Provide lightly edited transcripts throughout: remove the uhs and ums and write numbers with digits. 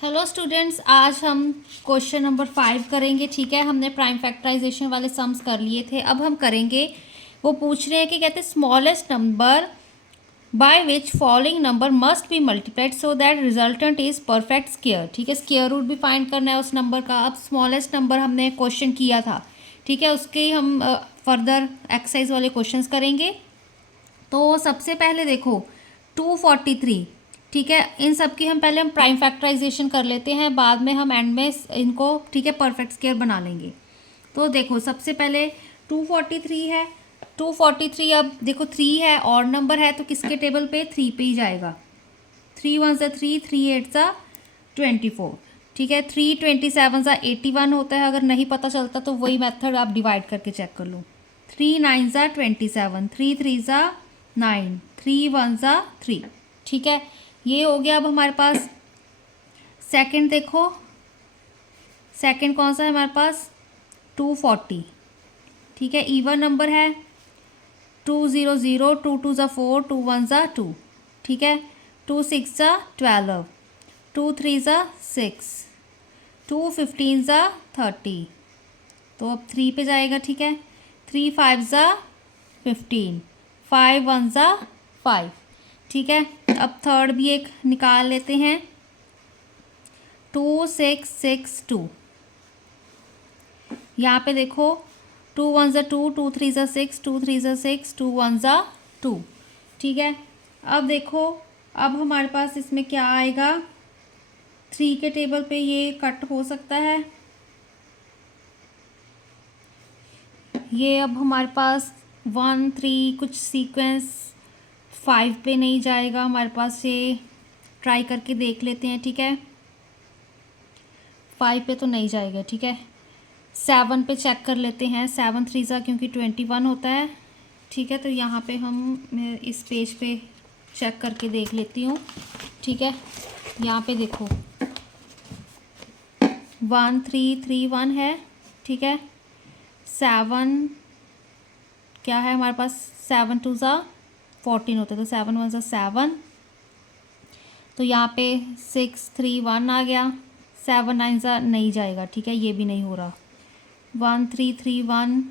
Hello students, आज हम question number 5 करेंगे। ठीक है, हमने प्राइम फैक्टराइजेशन वाले सम्स कर लिए थे। अब हम करेंगे, वो पूछ रहे हैं कि कहते हैं smallest number by which following number must be multiplied so that resultant is perfect square. ठीक है, स्क्वायर रूट भी फाइंड करना है उस नंबर का। अब स्मॉलेस्ट नंबर हमने क्वेश्चन किया था, ठीक है, उसके ही हम फर्दर एक्सरसाइज वाले क्वेश्चंस करेंगे। तो सबसे पहले देखो 243। ठीक है, इन सब की हम पहले प्राइम फैक्टराइजेशन कर लेते हैं, बाद में हम एंड में इनको ठीक है परफेक्ट स्क्वायर बना लेंगे। तो देखो सबसे पहले 243 है। 243, अब देखो 3 है, और नंबर है तो किसके टेबल पे? 3 पे ही जाएगा। 3 1 ज़ा 3, 3 8 ज़ा 24। ठीक है, 3 27 ज़ा 81 होता है। अगर नहीं पता चलता तो वही मेथड आप डिवाइड करके चेक कर लो। 3 9 ज़ा 27, 3 3 ज़ा 9, 3 1 ज़ा 3। ठीक है, ये हो गया। अब हमारे पास सेकंड देखो, सेकंड कौन सा है हमारे पास? 240। ठीक है, इवन नंबर है। 2 0 0, 2 2 ज़ा 4, 2 1 ज़ा 2। ठीक है, 2 6 ज़ा 12, 2 3 ज़ा 6, 2 15 ज़ा 30। तो अब 3 पे जाएगा। ठीक है, 3 5 ज़ा 15, 5 1 ज़ा 5। ठीक है, अब थर्ड भी एक निकाल लेते हैं। 2 6 6 2। यहाँ पे देखो 2 1 ज़ा 2, 2 3 ज़ा 6, 2 3 ज़ा 6, 2 1 ज़ा 2। ठीक है, अब देखो, अब हमारे पास इसमें क्या आएगा? 3 के टेबल पे ये कट हो सकता है। ये अब हमारे पास 1 3 कुछ सीक्वेंस 5 पे नहीं जाएगा हमारे पास। ये ट्राई करके देख लेते हैं। ठीक है, 5 पे तो नहीं जाएगा। ठीक है, 7 पे चेक कर लेते हैं। 7 3 ज़ा क्योंकि 21 होता है। ठीक है, तो यहाँ पे मैं इस पेज पे चेक करके देख लेती हूँ। ठीक है, यहाँ पे देखो 1 3 3 1 है। ठीक है, 7 क्या है हमारे पास? 7 2 ज़ा 14 होता है, तो 7 1 ज़ा 7। तो यहाँ पे 6 3 1 आ गया। 7 9 ज़ा नहीं जाएगा। ठीक है, ये भी नहीं हो रहा। 1 3 3 1।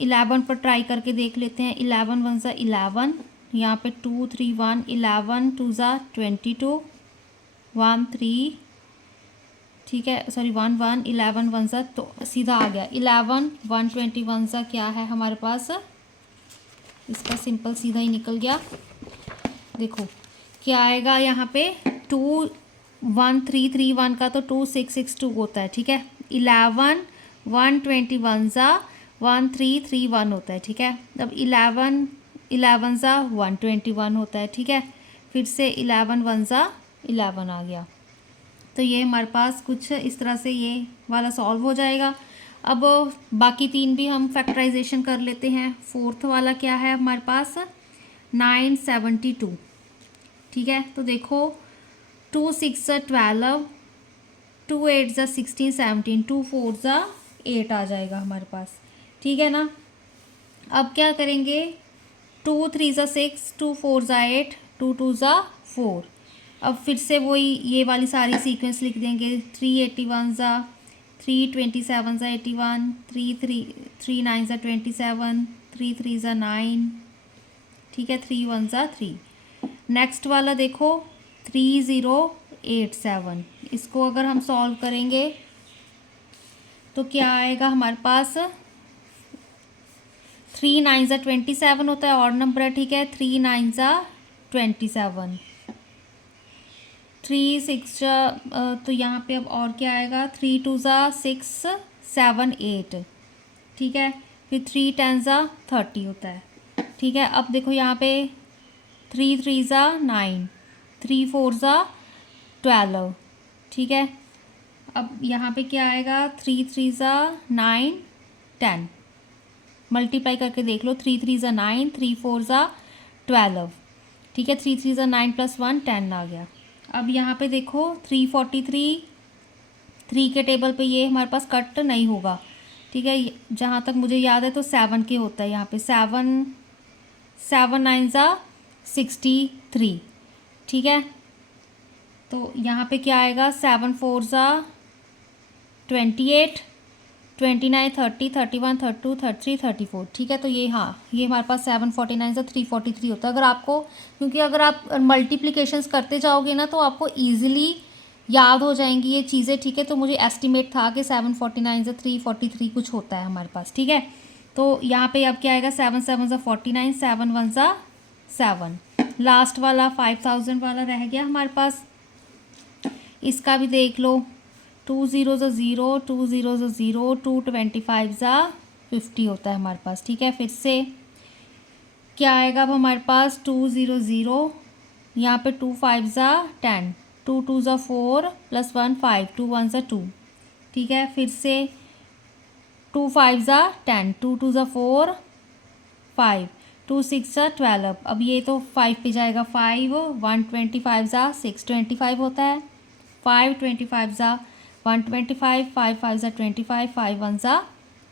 11 पर ट्राई करके देख लेते हैं। 11 1 ज़ा 11, यहाँ पे 2 3 1, 11 2 ज़ा 22, 1 3। ठीक है, सॉरी 1 1, 11 1 ज़ा तो सीधा आ गया 11 1 21 ज़ा क्या है हमारे पास? इसका सिंपल सीधा ही निकल गया। देखो क्या आएगा यहाँ पे? 2 1 3 3 1 का तो 2 6 6 2 होता है। ठीक है, 11 1 21 ज़ा 1 3 3 1 होता है। ठीक है, अब 11 11 ज़ा 121 होता है। ठीक है, फिर से 11 1 ज़ा 11 आ गया। तो ये हमारे पास कुछ इस तरह से ये वाला सॉल्व हो जाएगा। अब बाकी तीन भी हम फैक्टराइजेशन कर लेते हैं। फोर्थ वाला क्या है हमारे पास? 972। ठीक है, तो देखो 2 6 ज़ा 12, 2 8 ज़ा 16 17, 2 4 ज़ा 8 आ जाएगा हमारे पास। ठीक है ना, अब क्या करेंगे? 2 3 ज़ा 6, 2 4 ज़ा 8, 2 2 ज़ा 4। अब फिर से वही ये वाली सारी सीक्वेंस लिख देंगे। 3 81 ज़ा 3, 27 ज़ा 81, 3 3 3 9 ज़ा 27, 3 3 ज़ा 9। ठीक है, 3 1 ज़ा 3। नेक्स्ट वाला देखो 3087। इसको अगर हम सॉल्व करेंगे तो क्या आएगा हमारे पास? 3 9 ज़ा 27 होता है, और नंबर है। ठीक है, 3 9 ज़ा 27, 3 6 तो यहाँ पे अब और क्या आएगा? 3 2 ज़ा 6 7 8। ठीक है, फिर 3 10 ज़ा 30 होता है। ठीक है, अब देखो यहाँ पे 3 3 ज़ा 9, 3 4 ज़ा 12। ठीक है, अब यहाँ पे क्या आएगा? 3 3 ज़ा 9 10। मल्टीप्लाई करके देख लो। 3 3 ज़ा 9, 3 4 ज़ा 12। ठीक है, 3 3 ज़ा 9 + 1 10 आ गया। अब यहाँ पे देखो 343, 3 के टेबल पे ये हमारे पास कट नहीं होगा। ठीक है, जहाँ तक मुझे याद है तो 7 के होता है। यहाँ पे 7 7 9 ज़ा 63। ठीक है, तो यहाँ पे क्या आएगा, 7 4 ज़ा 28, 29 30 31 32 33 34, ठीक है। तो ये हाँ, ये हमारे पास 7 49 ज़ा 343 होता है। अगर आपको, क्योंकि अगर आप मल्टीप्लिकेशंस करते जाओगे ना तो आपको ईजिली याद हो जाएंगी ये चीज़ें, ठीक है। तो मुझे एस्टिमेट था कि 7 49 ज़ा 343 कुछ होता है हमारे पास, ठीक है। तो यहाँ पे अब क्या आएगा, 7 7 ज़ा 49, 7 1 ज़ा 7। लास्ट वाला 5000 वाला रह गया हमारे पास, इसका भी देख लो। 2 0 ज़ा 0, 2 0 ज़ा 0, 2 25 ज़ा 50 होता है हमारे पास, ठीक है। फिर से क्या आएगा अब हमारे पास, 2 0 0, यहाँ पे 2 5 ज़ा 10, 2 2 ज़ा 4 प्लस 1 5, 2 1 ज़ा 2, ठीक है। फिर से 2 5 ज़ा 10, 2 2 ज़ा 4 5, 2 6 ज़ा 12। अब ये तो 5 पे जाएगा 5, 1 25 ज़ा 6 25 होता है, 5 25 ज़ा 125, 5 5 ज़ा 25, 5 1 ज़ा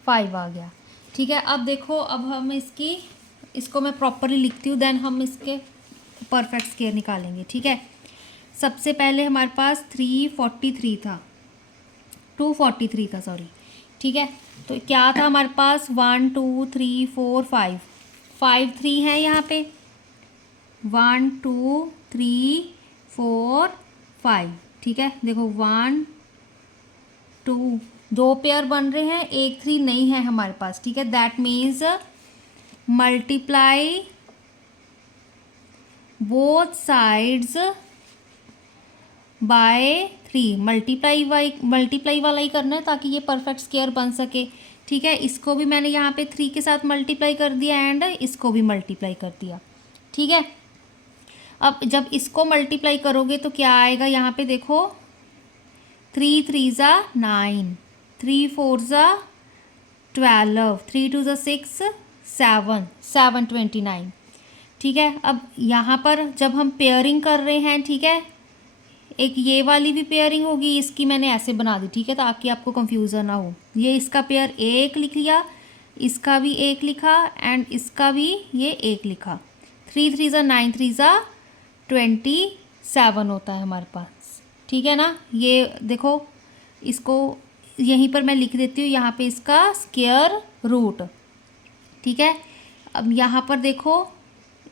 5 आ गया, ठीक है। अब देखो, अब हम इसको मैं प्रॉपरली लिखती हूँ, देन हम इसके परफेक्ट स्क्वायर निकालेंगे, ठीक है। सबसे पहले हमारे पास 343 था, 243 था सॉरी, ठीक है। तो क्या था हमारे पास, 1 2 3 4 5, 5 3 है यहाँ पे, 1 2 3 4 5, ठीक है। देखो 1 2, 2 पेयर बन रहे हैं, एक 3 नहीं है हमारे पास, ठीक है। That means multiply both sides by 3। Multiply वाला ही करना है ताकि ये परफेक्ट स्क्वायर बन सके, ठीक है। इसको भी मैंने यहाँ पे 3 के साथ मल्टीप्लाई कर दिया एंड इसको भी मल्टीप्लाई कर दिया, ठीक है। अब जब इसको मल्टीप्लाई करोगे तो क्या आएगा, यहाँ पे देखो 3 3 ज़ा 9, 3 4 ज़ा 12, 3 2 ज़ा 6 7 7 29, ठीक है। अब यहाँ पर जब हम पेयरिंग कर रहे हैं, ठीक है, एक ये वाली भी पेयरिंग होगी, इसकी मैंने ऐसे बना दी, ठीक है, ताकि आपको कंफ्यूजन ना हो। ये इसका पेयर एक लिख लिया, इसका भी एक लिखा एंड इसका भी ये एक लिखा। 3 3 ज़ा 9, 3 ज़ा 27 होता है हमारे पास, ठीक है ना। ये देखो, इसको यहीं पर मैं लिख देती हूँ, यहाँ पे इसका स्क्वायर रूट, ठीक है। अब यहाँ पर देखो,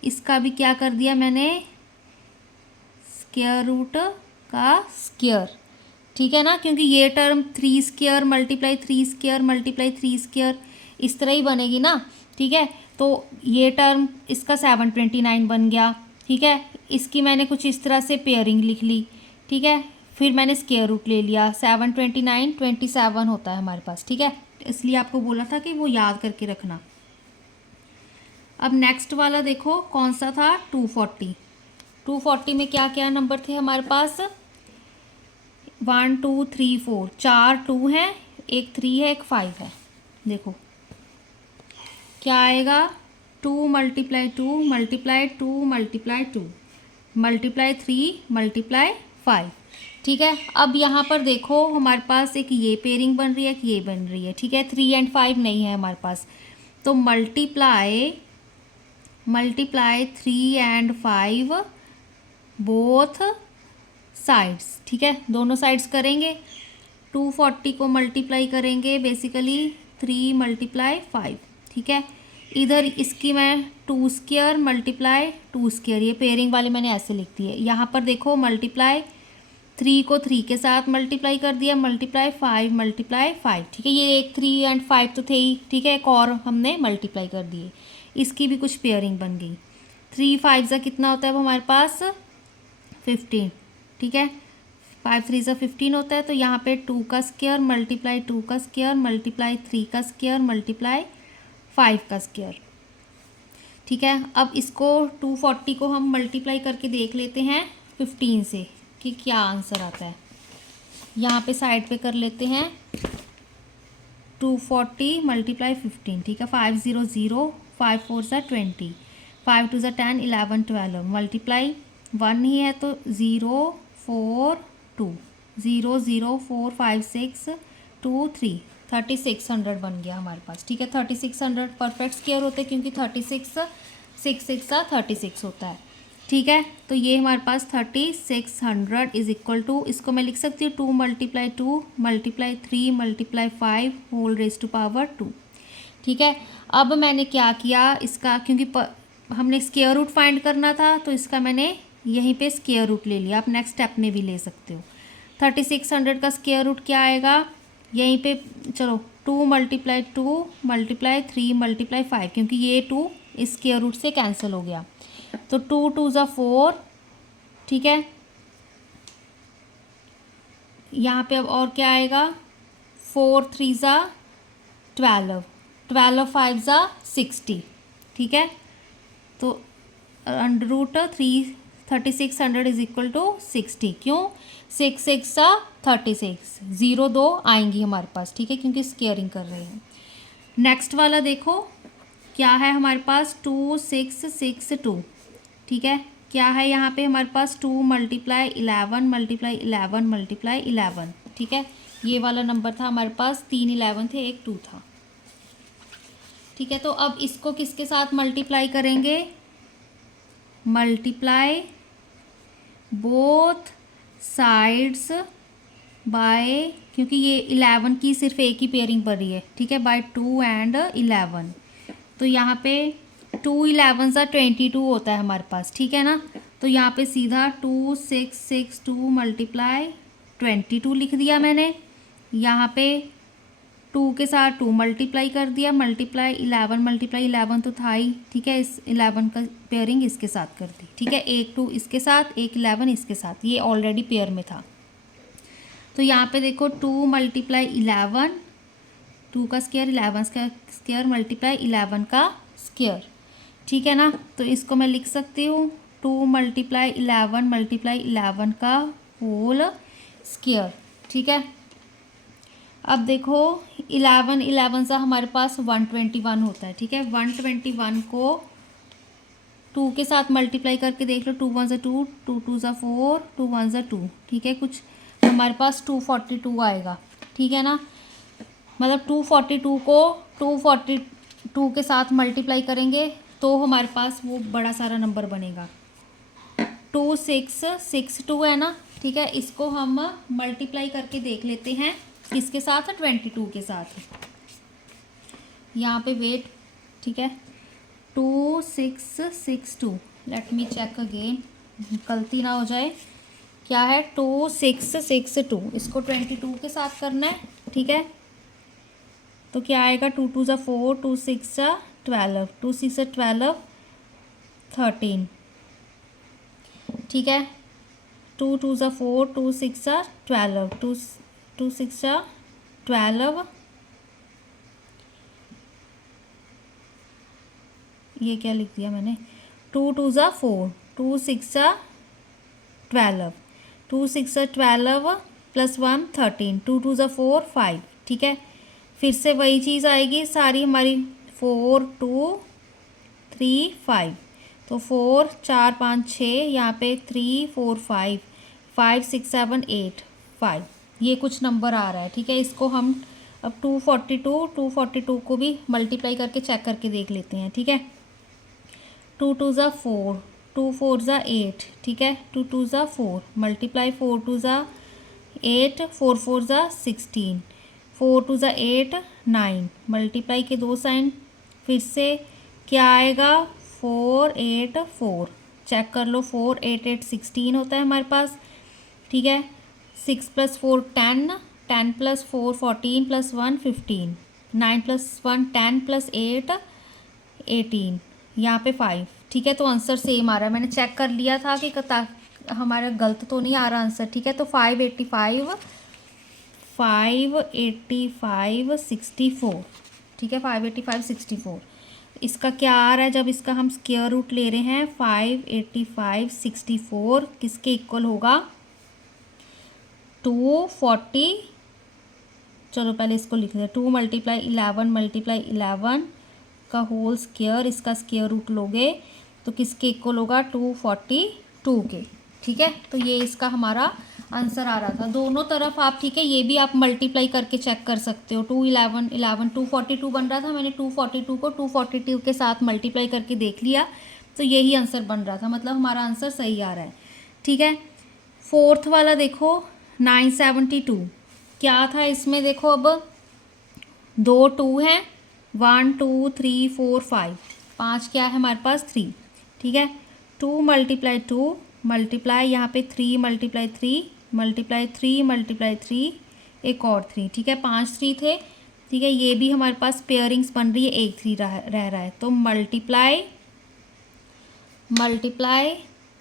इसका भी क्या कर दिया मैंने, स्क्वायर रूट का स्क्वायर, ठीक है ना, क्योंकि ये term 3 square multiply 3 square multiply 3 square इस तरह ही बनेगी ना, ठीक है। तो ये टर्म इसका 729 बन गया, ठीक है। इसकी मैंने कुछ इस तरह से पेयरिंग लिख ली, ठीक है। फिर मैंने स्क्वायर रूट ले लिया, 729 27 होता है हमारे पास, ठीक है। इसलिए आपको बोला था कि वो याद करके रखना। अब नेक्स्ट वाला देखो कौन सा था, 240। 240 में क्या क्या नंबर थे हमारे पास, 1 2 3 4, 4 2 हैं, एक 3 है, एक 5 है। देखो क्या आएगा, 2 multiply 2 multiply 2 multiply 2 multiply 3 multiply 5, ठीक है। अब यहाँ पर देखो हमारे पास एक ये पेयरिंग बन रही है, एक ये बन रही है, ठीक है। 3 एंड 5 नहीं है हमारे पास, तो मल्टीप्लाई 3 एंड 5 बोथ साइड्स, ठीक है, दोनों साइड्स करेंगे। 240 को मल्टीप्लाई करेंगे बेसिकली 3 मल्टीप्लाई 5, ठीक है। इधर इसकी मैं 2 स्क्वायर मल्टीप्लाई 2 स्क्वायर, ये पेयरिंग वाली मैंने ऐसे लिख दी है। यहाँ पर देखो मल्टीप्लाई 3 को 3 के साथ मल्टीप्लाई कर दिया, मल्टीप्लाई 5 मल्टीप्लाई 5, ठीक है। ये एक 3 एंड 5 तो थे ही, ठीक है, एक और हमने मल्टीप्लाई कर दिए, इसकी भी कुछ पेयरिंग बन गई। 3 5 ज़ा कितना होता है वो हमारे पास 15, ठीक है। 5 3 ज़ा 15 होता है। तो यहाँ पे 2 का स्क्वायर मल्टीप्लाई 2 का स्क्वायर मल्टीप्लाई 3 का स्क्वायर मल्टीप्लाई 5 का स्क्वायर, ठीक है। अब इसको 240 को हम मल्टीप्लाई करके देख लेते हैं 15 से कि क्या आंसर आता है। यहाँ पे साइड पे कर लेते हैं 240 मल्टीप्लाई 15, ठीक है। 5 0 0, 5 4 ज़ा 20, 5 2 ज़ा 10, 11 12 मल्टीप्लाई 1 ही है तो 0 4 2, 0 0 4 5 6 2 3, 3600 बन गया हमारे पास, ठीक है। 3600 परफेक्ट स्क्वायर होते हैं क्योंकि 36 6 6 सा 36 होता है, ठीक है, तो ये हमारे पास 3600 इज इक्वल टू, इसको मैं लिख सकती हूँ 2 × 2 × 3 × 5 होल रेज टू पावर 2। ठीक है, अब मैंने क्या किया इसका, क्योंकि हमने स्क्वायर रूट फाइंड करना था तो इसका मैंने यहीं पे स्क्वायर रूट ले लिया। आप नेक्स्ट स्टेप में भी ले सकते हो। 3600 का स्क्वायर रूट क्या आएगा यहीं पे, चलो 2 × 2 × 3 × 5, क्योंकि ये 2 इस स्क्वायर रूट से कैंसिल हो गया, तो 2 × 2 = 4। ठीक है, यहाँ पे अब और क्या आएगा, 4 × 3 = 12, 12 × 5 = 60। ठीक है, तो √3 3600 इज इक्वल टू 60। क्यों, 6 × 6 = 36, 0 2 आएंगी हमारे पास। ठीक है, क्योंकि स्क्वेयरिंग कर रहे हैं। नेक्स्ट वाला देखो क्या है हमारे पास, 2662। ठीक है, क्या है यहाँ पे हमारे पास, 2 × 11 × 11 × 11। ठीक है, ये वाला नंबर था हमारे पास, 3 11 थे, एक 2 था। ठीक है, तो अब इसको किसके साथ मल्टीप्लाई करेंगे, मल्टीप्लाई बोथ साइड्स बाय, क्योंकि ये 11 की सिर्फ एक ही पेयरिंग पड़ रही है। ठीक है, बाय 2 and 11, तो यहाँ पे 2 11 सा 22 होता है हमारे पास। ठीक है ना, तो यहाँ पे सीधा 2662 × 22 लिख दिया मैंने। यहाँ पे 2 के साथ 2 मल्टीप्लाई कर दिया, मल्टीप्लाई 11 × 11 तो था ही। ठीक है, इस 11 का पेयरिंग इसके साथ कर दी। ठीक है, एक 2 इसके साथ, एक 11 इसके साथ, ये ऑलरेडी पेयर में था। तो यहाँ पे देखो 2 × 11, 2 का स्क्वायर 11 का स्क्वायर मल्टीप्लाई 11 का स्क्वायर। ठीक है ना, तो इसको मैं लिख सकती हूँ 2 × 11 × 11 का होल स्क्वायर। ठीक है, अब देखो 11 11 सा हमारे पास 121 होता है। ठीक है, 121 को 2 के साथ मल्टीप्लाई करके देख लो, 2 1 = 2, 2 2 = 4, 2 1 = 2। ठीक है, कुछ हमारे पास 242 आएगा। ठीक है ना, मतलब 242 को 242 के साथ मल्टीप्लाई करेंगे तो हमारे पास वो बड़ा सारा नंबर बनेगा। 2662 है ना। ठीक है, इसको हम मल्टीप्लाई करके देख लेते हैं किसके साथ, 22 के साथ। यहाँ पे वेट, ठीक है, 2662, लेट मी चेक अगेन, गलती ना हो जाए। क्या है, 2662, इसको 22 के साथ करना है। ठीक है, तो क्या आएगा, 2 2 = 4, 2 6 = 12, 2 6 = 12, 13। ठीक है, 2 2 = 4, 2 6 = 12, 2 6 = 12, ये क्या लिख दिया मैंने, 2 2 = 4, 2 6 = 12, 2 6 = 12 + 1 13, 2 2 = 4 5। ठीक है, फिर से वही चीज़ आएगी सारी हमारी, 4 2 3 5, तो 4 4 5 6, यहाँ पे 3 4 5 5 6 7 8 5, ये कुछ नंबर आ रहा है। ठीक है, इसको हम अब 242 को भी मल्टीप्लाई करके चेक करके देख लेते हैं। ठीक है, 2 2 = 4, 2 4 = 8। ठीक है, 2 2 = 4, मल्टीप्लाई 4 2 = 8, 4 4 = 16, 4 2 = 8 9, मल्टीप्लाई के 2 साइन, फिर से क्या आएगा, 4 8 4, चेक कर लो, 4 8 8 16 होता है हमारे पास। ठीक है, 6 + 4 10, 10 + 4 14 + 1 15, 9 + 1 10 + 8 18, यहाँ पे 5। ठीक है, तो आंसर सेम आ रहा है, मैंने चेक कर लिया था कि हमारा गलत तो नहीं आ रहा आंसर। ठीक है, तो 585 64। ठीक है, 585 64, इसका क्या आ रहा है, जब इसका हम स्क्वायर रूट ले रहे हैं, 585 64 किसके इक्वल होगा, 240। चलो पहले इसको लिख दें, 2 × 11 × 11 का होल स्क्वायर, इसका स्क्वायर रूट लोगे तो किसके इक्वल होगा, 242 के। ठीक है, तो ये इसका हमारा आंसर आ रहा था दोनों तरफ आप। ठीक है, ये भी आप मल्टीप्लाई करके चेक कर सकते हो, 2 11 11 242 बन रहा था, मैंने 242 को 242 के साथ मल्टीप्लाई करके देख लिया, तो यही आंसर बन रहा था, मतलब हमारा आंसर सही आ रहा है। ठीक है, फोर्थ वाला देखो 972, क्या था इसमें देखो, अब 2 2 हैं, 1 2 3 4 5, 5 क्या है हमारे पास 3। ठीक है, 2 मल्टीप्लाई 2 मल्टीप्लाई यहाँ पे 3 मल्टीप्लाई 3 मल्टीप्लाई 3 मल्टीप्लाई 3, एक और 3। ठीक है, 5 3 थे। ठीक है, ये भी हमारे पास पेयरिंग्स बन रही है, एक 3 रह रहा है, तो मल्टीप्लाई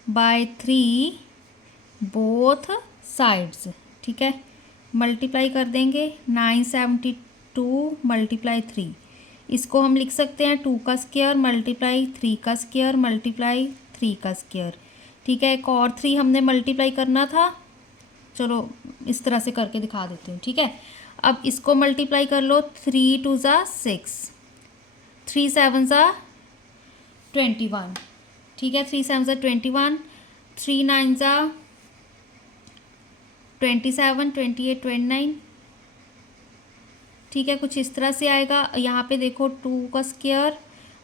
बाय 3 बोथ साइड्स। ठीक है, मल्टीप्लाई कर देंगे, 972 मल्टीप्लाई 3, इसको हम लिख सकते हैं 2 का स्क्वायर मल्टीप्लाई 3 का स्क्वायर मल्टीप्लाई 3 का स्क्वायर। ठीक है, एक और 3 हमने मल्टीप्लाई करना था, चलो इस तरह से करके दिखा देती हूँ। ठीक है, अब इसको मल्टीप्लाई कर लो, 3 2 ज़ा 6, 3 7 ज़ा 21। ठीक है, 3 7 ज़ा 21, 3 9 ज़ा 27, 28 29। ठीक है, कुछ इस तरह से आएगा। यहाँ पे देखो 2 का स्क्वायर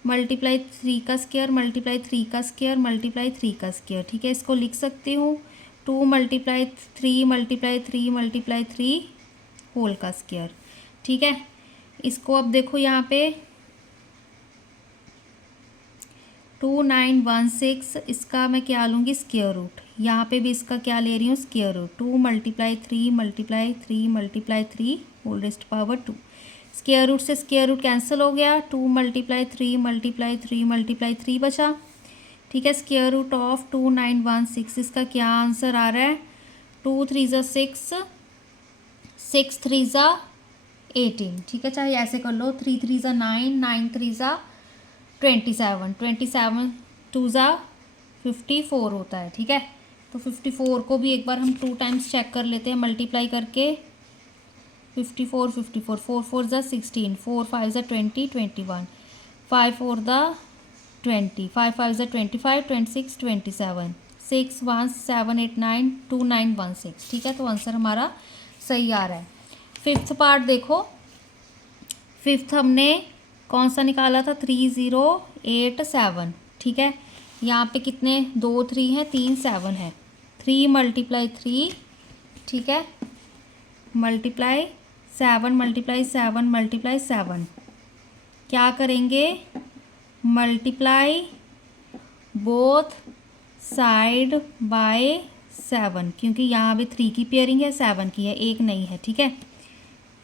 मल्टीप्लाई 3 का स्क्वायर मल्टीप्लाई 3 का स्क्वायर मल्टीप्लाई 3 का स्क्वायर। ठीक है, इसको लिख सकती हूँ 2 मल्टीप्लाई 3 मल्टीप्लाई 3 मल्टीप्लाई 3 होल का स्क्वायर। ठीक है, इसको अब देखो यहाँ पे 2916, इसका मैं क्या लूँगी स्क्वायर रूट, यहाँ पे भी इसका क्या ले रही हूँ square root, 2 multiply 3 multiply 3 multiply 3 whole raised power 2। Square root से स्क्वायर रूट कैंसिल हो गया, 2 मल्टीप्लाई 3 मल्टीप्लाई 3 मल्टीप्लाई 3 बचा। ठीक है, स्क्वायर रूट ऑफ 2916, इसका क्या आंसर आ रहा है, 2 3 ज़ा 6, 6 3 ज़ा 18। ठीक है, चाहे ऐसे कर लो, 3 3 ज़ा 9, 9 3 ज़ा 27, 27 2 ज़ा 54 होता है। ठीक है, तो 54 को भी एक बार हम 2 टाइम्स चेक कर लेते हैं मल्टीप्लाई करके, 54 54, 4 4 ज़ा 16, 4 5 ज़ा 20 21, 5 4 ज़ा 20, 5 5 ज़ा 25 26 27, 6 1 7 8 9 2 9 1 6। ठीक है, तो आंसर हमारा सही आ रहा है। फिफ्थ पार्ट देखो, फिफ्थ हमने कौन सा निकाला था, 3087। ठीक है, यहाँ पे कितने 2 3 हैं, 3 7 है, 3 मल्टीप्लाई 3। ठीक है, मल्टीप्लाई 7 मल्टीप्लाई 7 मल्टीप्लाई 7, क्या करेंगे मल्टीप्लाई बोथ साइड बाय 7, क्योंकि यहाँ भी 3 की पेयरिंग है 7 की है, एक नहीं है। ठीक है,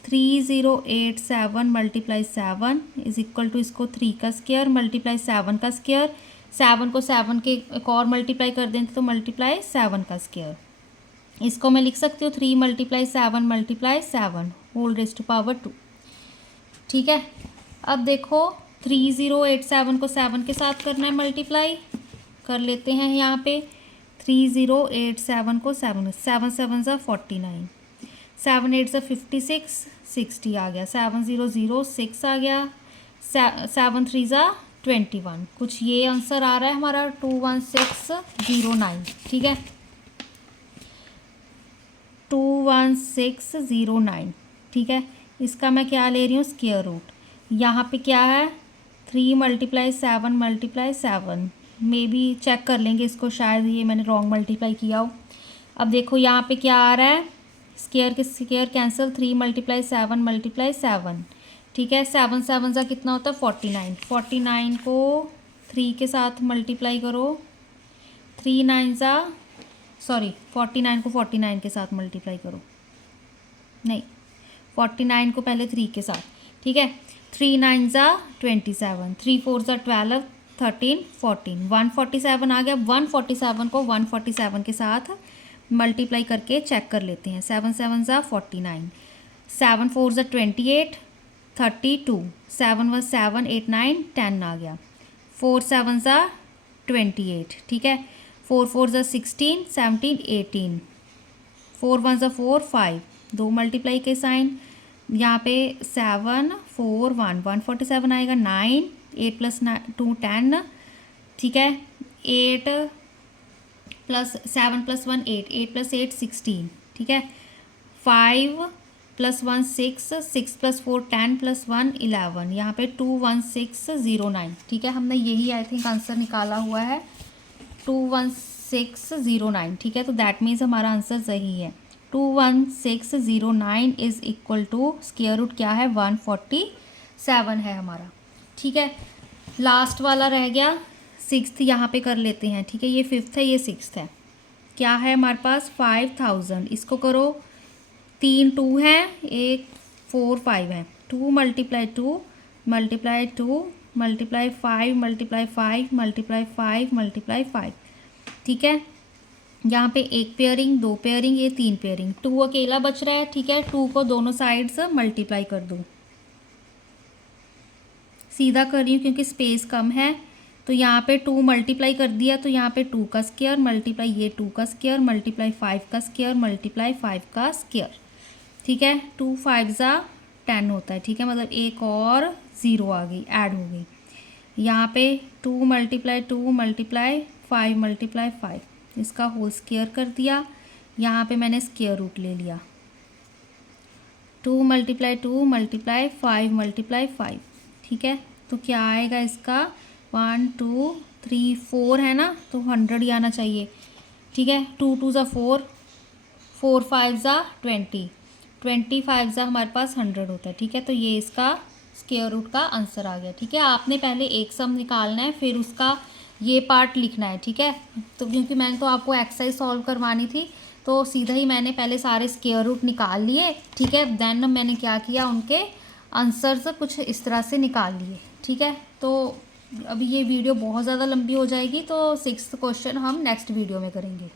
3087 मल्टीप्लाई 7 इज इक्वल टू इसको 3 का स्क्वायर मल्टीप्लाई 7 का स्क्वायर, 7 को 7 के एक और मल्टीप्लाई कर दें तो मल्टीप्लाई 7 का स्क्वायर। इसको मैं लिख सकती हूँ 3 multiply 7 multiply 7 whole raised power 2। ठीक है, अब देखो 3087 को 7 के साथ करना है मल्टीप्लाई, कर लेते हैं यहाँ पे 3087 को 7 7 7 ज़ा 49, 7 8 ज़ा 56 60 आ गया, 7 0 0 6 आ गया, 7 3 ज़ा 21, कुछ ये आंसर आ रहा है हमारा 21609। ठीक है, 21609। ठीक है, इसका मैं क्या ले रही हूँ स्क्वायर रूट, यहाँ पे क्या है 3 multiply 7 multiply 7, maybe check कर लेंगे इसको, शायद ये मैंने रॉन्ग मल्टीप्लाई किया हो। अब देखो यहाँ पे क्या आ रहा है, स्क्वायर के स्क्वायर कैंसिल, 3 मल्टीप्लाई 7 मल्टीप्लाई 7। ठीक है, 7 7 ज़ा कितना होता है 49, 49 को 3 के साथ मल्टीप्लाई करो, 3 9 ज़ा 49 को 49 के साथ मल्टीप्लाई करो, नहीं 49 को पहले 3 के साथ। ठीक है, 3 9 ज़ा 27, 3 4 ज़ा 12 13 14, 147 आ गया। 147 को 147 के साथ मल्टीप्लाई करके चेक कर लेते हैं, 7 7 ज़ा 49, 7 4 ज़ा 28 32, 7 1 7 8 9 10 आ गया, 4 7 ज़ा 28। ठीक है, 4 4 ज़ा 16 17 18, 4 1 ज़ा 4 5, 2 मल्टीप्लाई के साइन, यहाँ पे 7 4 1 147 आएगा, 9 8 प्लस 2 10। ठीक है, 8 प्लस 7 प्लस 1 8, 8 प्लस 8 16। ठीक है, 5 +1 6, 6 + 4 10 +1 11, यहाँ पे 21609, ठीक है। हमने यही आई थिंक आंसर निकाला हुआ है 21609, ठीक है। तो दैट मीन्स हमारा आंसर सही है। 21609 is equal to square root क्या है 147 है हमारा, ठीक है। लास्ट वाला रह गया सिक्स्थ, यहाँ पे कर लेते हैं, ठीक है। ये फिफ्थ है, ये सिक्स्थ है। क्या है हमारे पास 5000, इसको करो 3 2 हैं, 1 4 5 है, 2 × 2 × 2 × 5 × 5 × 5 × 5, ठीक है। यहाँ पे एक पेयरिंग, 2 पेयरिंग, ये 3 पेयरिंग, 2 अकेला बच रहा है, ठीक है। 2 को दोनों साइड्स मल्टीप्लाई कर दो, सीधा कर रही हूँ क्योंकि स्पेस कम है। तो यहाँ पे 2 मल्टीप्लाई कर दिया, तो यहाँ पे 2 का स्क्वायर मल्टीप्लाई ये 2 का स्क्वायर मल्टीप्लाई 5 का स्क्वायर मल्टीप्लाई 5 का स्क्वायर, ठीक है। 2 5 10 होता है, ठीक है। मतलब एक और 0 आ गई, ऐड हो गई। यहाँ पे 2 × 2 × 5 × 5, इसका होल स्क्वायर कर दिया। यहाँ पे मैंने स्क्वायर रूट ले लिया, 2 × 2 × 5 × 5, ठीक है। तो क्या आएगा इसका 1 2 3 4 है ना, तो 100 ही आना चाहिए, ठीक है। 2 2 = 4, 4 5 = 20, 25 हमारे पास 100 होता है, ठीक है। तो ये इसका स्क्वायर रूट का आंसर आ गया, ठीक है। आपने पहले एक सम निकालना है, फिर उसका ये पार्ट लिखना है, ठीक है। तो क्योंकि मैंने तो आपको एक्सरसाइज सॉल्व करवानी थी, तो सीधा ही मैंने पहले सारे स्क्वायर रूट निकाल लिए, ठीक है। देन मैंने क्या किया, उनके आंसर्स कुछ इस तरह से निकाल लिए, ठीक है। तो अभी ये वीडियो बहुत ज़्यादा लंबी हो जाएगी, तो 6th क्वेश्चन हम नेक्स्ट वीडियो में करेंगे।